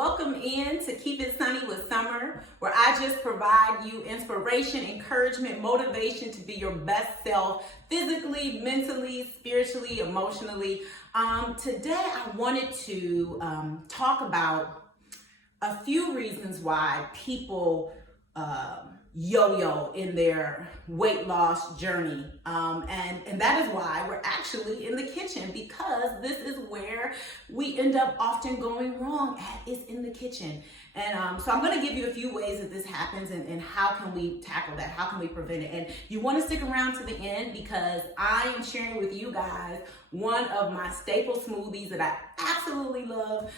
welcome in to Keep It Sunny with Summer, where I just provide you inspiration, encouragement, motivation to be your best self, physically, mentally, spiritually, emotionally. Today I wanted to talk about a few reasons why people yo-yo in their weight loss journey. And that is why we're actually in the kitchen, because this is where we end up often going wrong is in the kitchen. And so I'm going to give you a few ways that this happens and how can we tackle that? How can we prevent it? And you want to stick around to the end, because I am sharing with you guys one of my staple smoothies that I absolutely love,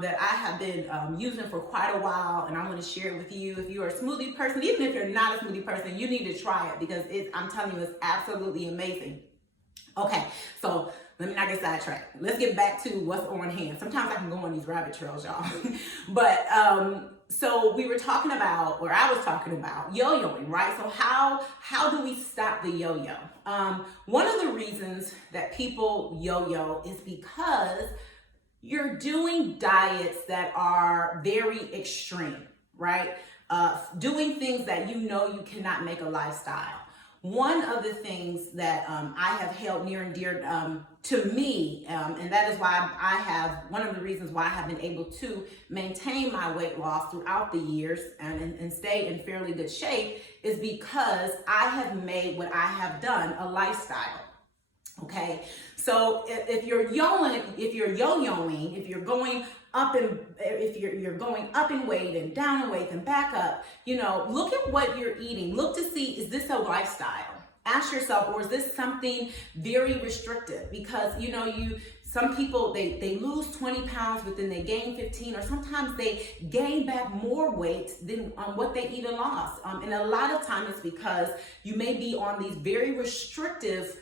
that I have been using for quite a while, and I'm going to share it with you. If you're a smoothie person, even if you're not a smoothie person, you need to try it, because I'm telling you, it's absolutely amazing. Okay, so let me not get sidetracked. Let's get back to what's on hand. Sometimes I can go on these rabbit trails, y'all. But so we were talking about, or I was talking about yo-yoing, right? So how do we stop the yo-yo? One of the reasons that people yo-yo is because you're doing diets that are very extreme, right? Doing things that you know you cannot make a lifestyle. One of the things that I have held near and dear to me, and that is why one of the reasons why I have been able to maintain my weight loss throughout the years and stay in fairly good shape, is because I have made what I have done a lifestyle. Okay, so if you're yo-yoing, if you're going up and if you're going up in weight and down in weight and back up, look at what you're eating. Look to see, is this a lifestyle? Ask yourself, or is this something very restrictive? Because some people they lose 20 pounds, but then they gain 15, or sometimes they gain back more weight than what they even lost. And a lot of times it's because you may be on these very restrictive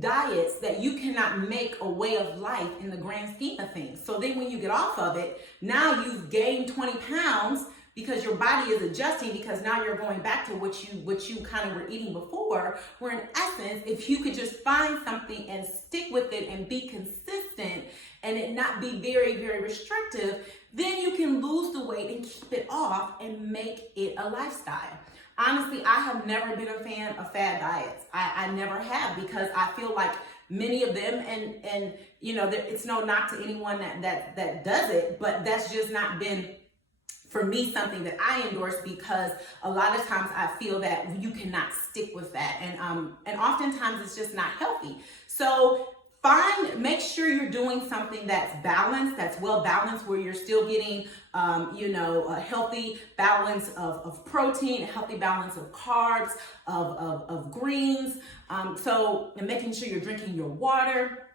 diets that you cannot make a way of life in the grand scheme of things. So then when you get off of it, now you've gained 20 pounds because your body is adjusting, because now you're going back to what you kind of were eating before, where in essence, if you could just find something and stick with it and be consistent and it not be very, very restrictive, then you can lose the weight and keep it off and make it a lifestyle. Honestly, I have never been a fan of fad diets. I never have, because I feel like many of them, and it's no knock to anyone that does it, but that's just not been, for me, something that I endorse, because a lot of times I feel that you cannot stick with that, and oftentimes it's just not healthy. So make sure you're doing something that's balanced, that's well balanced, where you're still getting, a healthy balance of protein, a healthy balance of carbs, of greens. And making sure you're drinking your water.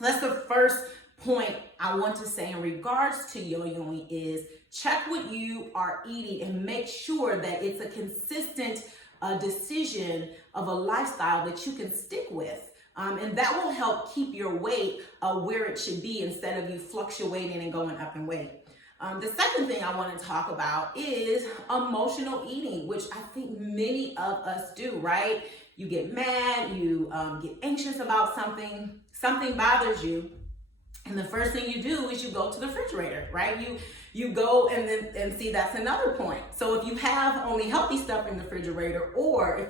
That's the first point I want to say in regards to yo-yoing, is check what you are eating and make sure that it's a consistent decision of a lifestyle that you can stick with. And that will help keep your weight where it should be, instead of you fluctuating and going up in weight. The second thing I want to talk about is emotional eating, which I think many of us do, right? You get mad, you get anxious about something bothers you, and the first thing you do is you go to the refrigerator, right? You go and see, that's another point. So if you have only healthy stuff in the refrigerator, or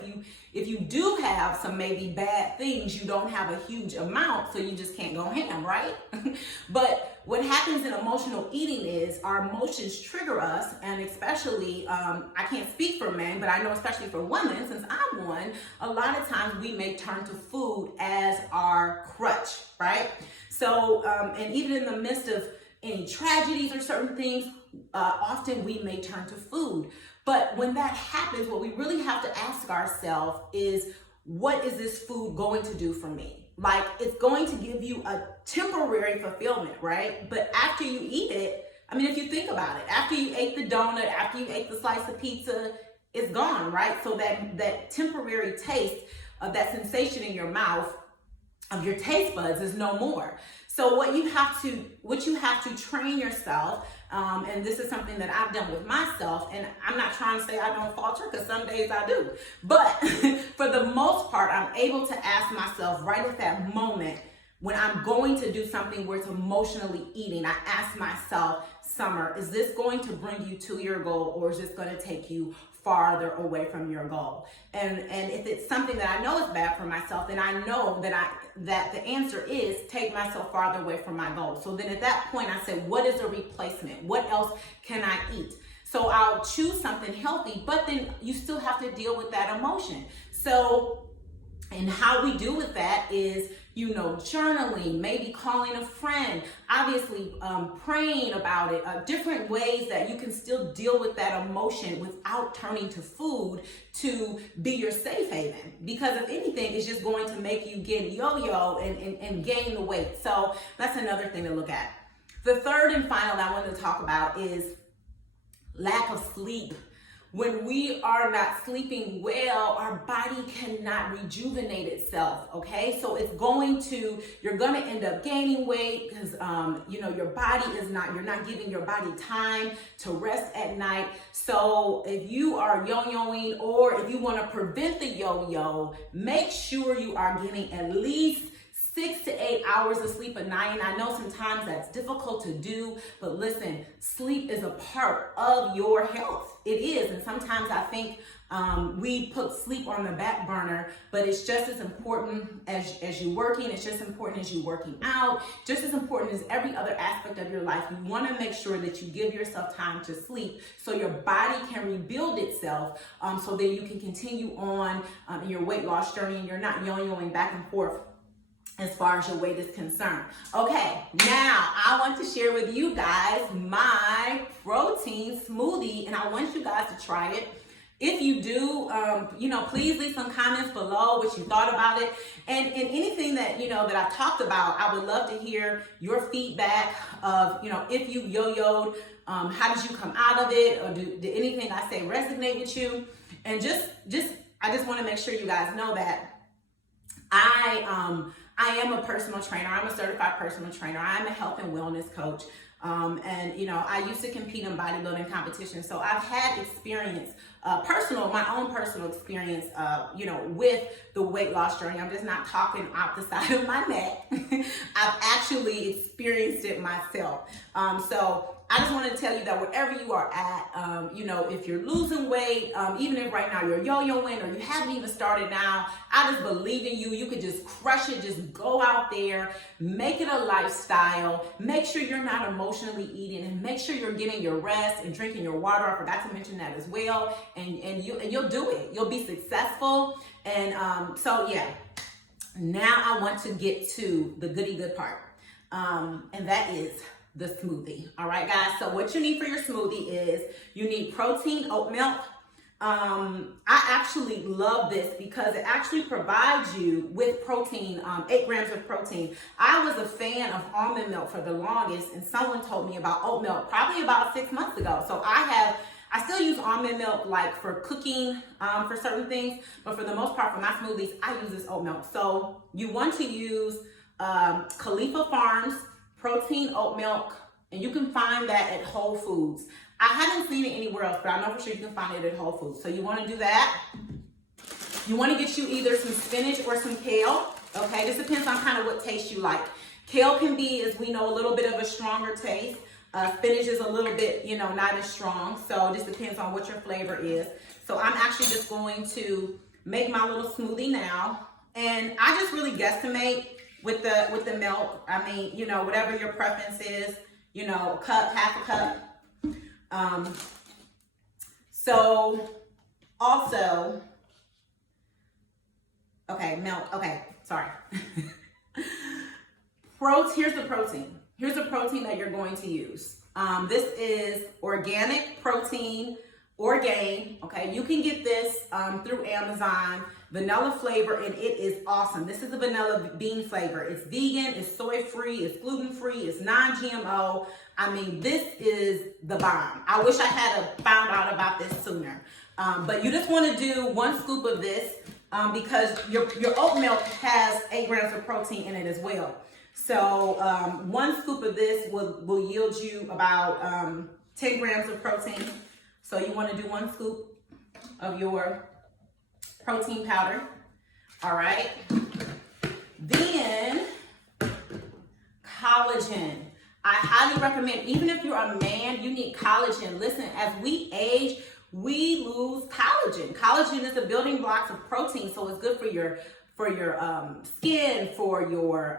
if you do have some maybe bad things, you don't have a huge amount, so you just can't go ham, right? But what happens in emotional eating is our emotions trigger us, and especially, I can't speak for men, but I know especially for women, since I'm one, a lot of times we may turn to food as our crutch, right? So, and even in the midst of any tragedies or certain things, often we may turn to food. But when that happens, what we really have to ask ourselves is, what is this food going to do for me? Like, it's going to give you a temporary fulfillment, right? But after you eat it, I mean, if you think about it, after you ate the donut, after you ate the slice of pizza, it's gone, right? So that temporary taste of that sensation in your mouth, of your taste buds, is no more. So what you have to train yourself, and this is something that I've done with myself, and I'm not trying to say I don't falter, because some days I do, but for the most part, I'm able to ask myself right at that moment, when I'm going to do something where it's emotionally eating, I ask myself, Summer, is this going to bring you to your goal, or is this going to take you farther away from your goal? And if it's something that I know is bad for myself, then I know that the answer is take myself farther away from my goal. So then at that point I say, what is a replacement? What else can I eat? So I'll choose something healthy, but then you still have to deal with that emotion. So, and how we deal with that is, journaling, maybe calling a friend, obviously praying about it, different ways that you can still deal with that emotion without turning to food to be your safe haven. Because if anything, it's just going to make you get yo-yo and gain the weight. So that's another thing to look at. The third and final that I wanted to talk about is lack of sleep. When we are not sleeping well, our body cannot rejuvenate itself, okay? So you're going to end up gaining weight because, your body you're not giving your body time to rest at night. So if you are yo-yoing, or if you want to prevent the yo-yo, make sure you are getting at least 6 to 8 hours of sleep a night. And I know sometimes that's difficult to do, but listen, sleep is a part of your health. It is. And sometimes I think we put sleep on the back burner, but it's just as important as you working. It's just as important as you working out, just as important as every other aspect of your life. You want to make sure that you give yourself time to sleep so your body can rebuild itself, so that you can continue on in your weight loss journey and you're not yo-yoing back and forth as far as your weight is concerned. Okay, now I want to share with you guys my protein smoothie, and I want you guys to try it. If you do, please leave some comments below what you thought about it, and anything that that I've talked about. I would love to hear your feedback of if you yo-yoed, how did you come out of it, or did anything I say resonate with you? And I just want to make sure you guys know that I am a personal trainer. I'm a certified personal trainer. I'm a health and wellness coach. I used to compete in bodybuilding competitions. So I've had experience, my own personal experience, with the weight loss journey. I'm just not talking out the side of my neck. I've actually experienced it myself. So I just want to tell you that wherever you are at, if you're losing weight, even if right now you're yo-yoing or you haven't even started now, I just believe in you. You could just crush it. Just go out there, make it a lifestyle. Make sure you're not emotionally eating, and make sure you're getting your rest and drinking your water. I forgot to mention that as well. And you'll do it. You'll be successful. And now I want to get to the goody good part, and that is the smoothie. All right, guys. So what you need for your smoothie is you need protein oat milk. I actually love this because it actually provides you with protein, 8 grams of protein. I was a fan of almond milk for the longest, and someone told me about oat milk probably about 6 months ago. So I still use almond milk like for cooking, for certain things, but for the most part for my smoothies, I use this oat milk. So you want to use Khalifa Farms protein oat milk, and you can find that at Whole Foods. I haven't seen it anywhere else, but I know for sure you can find it at Whole Foods. So you want to do that. You want to get you either some spinach or some kale. Okay, this depends on kind of what taste you like. Kale can be, as we know, a little bit of a stronger taste. Spinach is a little bit, not as strong. So it just depends on what your flavor is. So I'm actually just going to make my little smoothie now, and I just really guesstimate with the milk. I mean, whatever your preference is, a cup, half a cup. So also, okay, milk. Okay, sorry. Here's the protein. Here's the protein that you're going to use. This is organic protein, Orgain. Okay, you can get this through Amazon. Vanilla flavor, and it is awesome. This is a vanilla bean flavor. It's vegan, it's soy free, it's gluten free, it's non-GMO. I mean, this is the bomb. I wish I had found out about this sooner. But you just want to do 1 scoop of this because your oat milk has 8 grams of protein in it as well. So 1 scoop of this will yield you about 10 grams of protein. So you want to do 1 scoop of your protein powder. All right. Then collagen. I highly recommend, even if you're a man, you need collagen. Listen, as we age, we lose collagen. Collagen is the building blocks of protein, so it's good for your skin, for your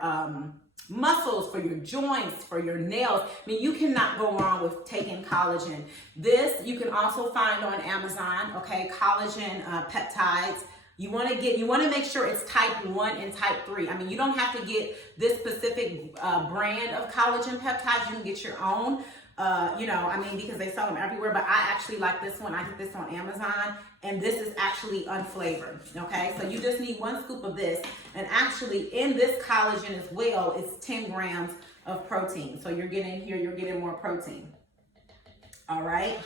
muscles, for your joints, for your nails. I mean, you cannot go wrong with taking collagen. This you can also find on Amazon, okay? Collagen peptides. You want to make sure it's type 1 and type 3. I mean, you don't have to get this specific brand of collagen peptides. You can get your own. Because they sell them everywhere, but I actually like this one. I get this on Amazon, and this is actually unflavored, okay? So you just need 1 scoop of this, and actually in this collagen as well, it's 10 grams of protein. So you're getting more protein, all right?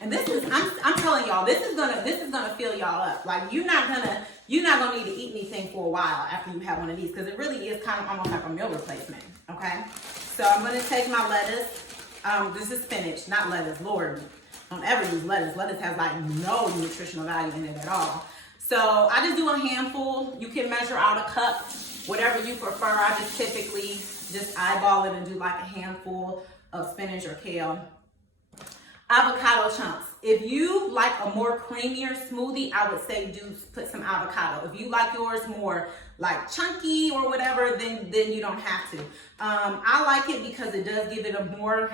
And this is, I'm telling y'all, this is gonna fill y'all up. Like you're not gonna need to eat anything for a while after you have one of these, because it really is kind of almost like a meal replacement, okay? So I'm gonna take my lettuce. This is spinach, not lettuce. Lord, don't ever use lettuce. Lettuce has like no nutritional value in it at all. So I just do a handful. You can measure out a cup, whatever you prefer. I just typically just eyeball it and do like a handful of spinach or kale. Avocado chunks. If you like a more creamier smoothie, I would say put some avocado. If you like yours more like chunky or whatever, then you don't have to. I like it because it does give it a more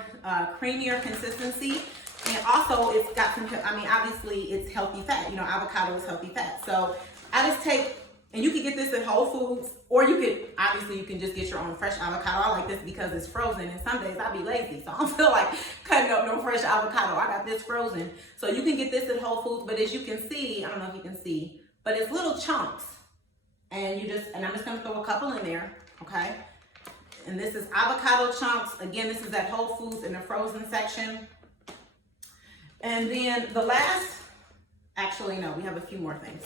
creamier consistency. And also it's got some, obviously it's healthy fat. Avocado is healthy fat. So I just take, and you can get this at Whole Foods, or you can just get your own fresh avocado. I like this because it's frozen, and some days I be lazy, so I don't feel like cutting up no fresh avocado. I got this frozen. So you can get this at Whole Foods, but as you can see, I don't know if you can see, but it's little chunks. And I'm just gonna throw a couple in there, okay? And this is avocado chunks. Again, this is at Whole Foods in the frozen section. And then the last, actually no, we have a few more things.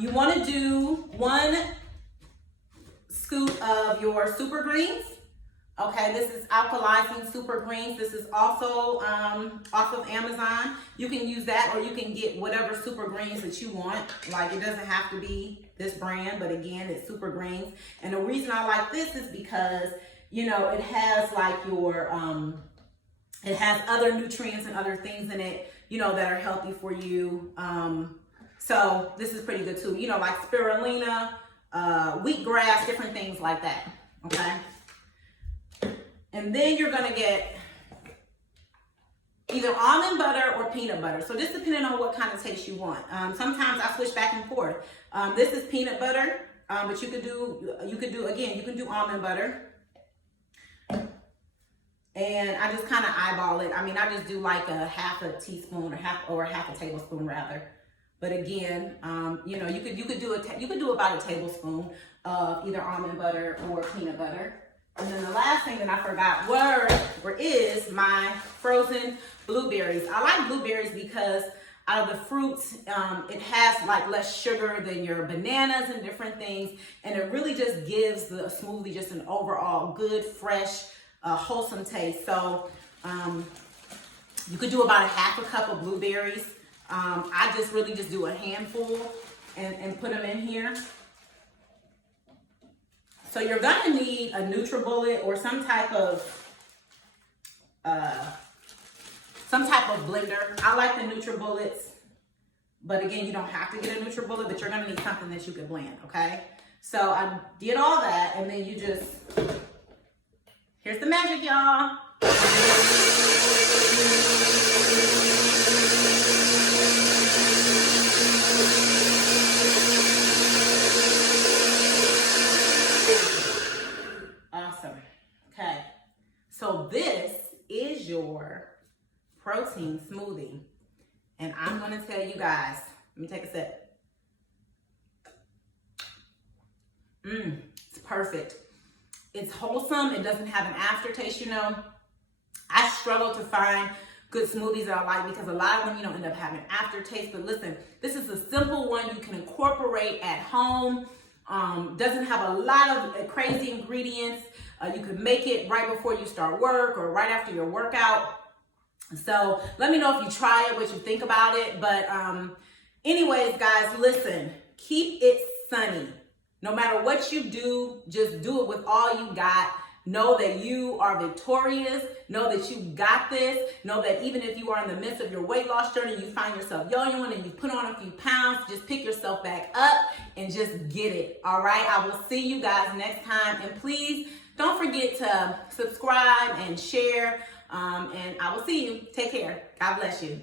You want to do 1 scoop of your super greens. Okay, this is alkalizing super greens. This is also off of Amazon. You can use that, or you can get whatever super greens that you want. Like, it doesn't have to be this brand, but again, it's super greens. And the reason I like this is because, it has like your, it has other nutrients and other things in it, that are healthy for you. So this is pretty good too. Like spirulina, wheatgrass, different things like that, okay? And then you're gonna get either almond butter or peanut butter. So just depending on what kind of taste you want. Sometimes I switch back and forth. This is peanut butter, but you could do almond butter. And I just kind of eyeball it. I just do like a half a teaspoon or half a tablespoon rather. But again, you could do about a tablespoon of either almond butter or peanut butter. And then the last thing that I forgot is my frozen blueberries. I like blueberries because out of the fruits, it has like less sugar than your bananas and different things. And it really just gives the smoothie just an overall good, fresh, wholesome taste. So you could do about a half a cup of blueberries. I just really do a handful and put them in here. So you're gonna need a NutriBullet or some type of blender. I like the NutriBullets, but again, you don't have to get a NutriBullet, but you're gonna need something that you can blend, okay? So I did all that, and then here's the magic, y'all. Awesome. Okay. So this is your protein smoothie. And I'm going to tell you guys, let me take a sip. It's perfect. It's wholesome. It doesn't have an aftertaste, I struggle to find good smoothies that I like because a lot of them, end up having aftertaste. But listen, this is a simple one you can incorporate at home. Doesn't have a lot of crazy ingredients. You can make it right before you start work or right after your workout. So let me know if you try it, what you think about it. But anyways, guys, listen, keep it sunny. No matter what you do, just do it with all you got. Know that you are victorious. Know that you got this. Know that even if you are in the midst of your weight loss journey, you find yourself yo-yoing and you put on a few pounds, just pick yourself back up and just get it. All right. I will see you guys next time. And please don't forget to subscribe and share. And I will see you. Take care. God bless you.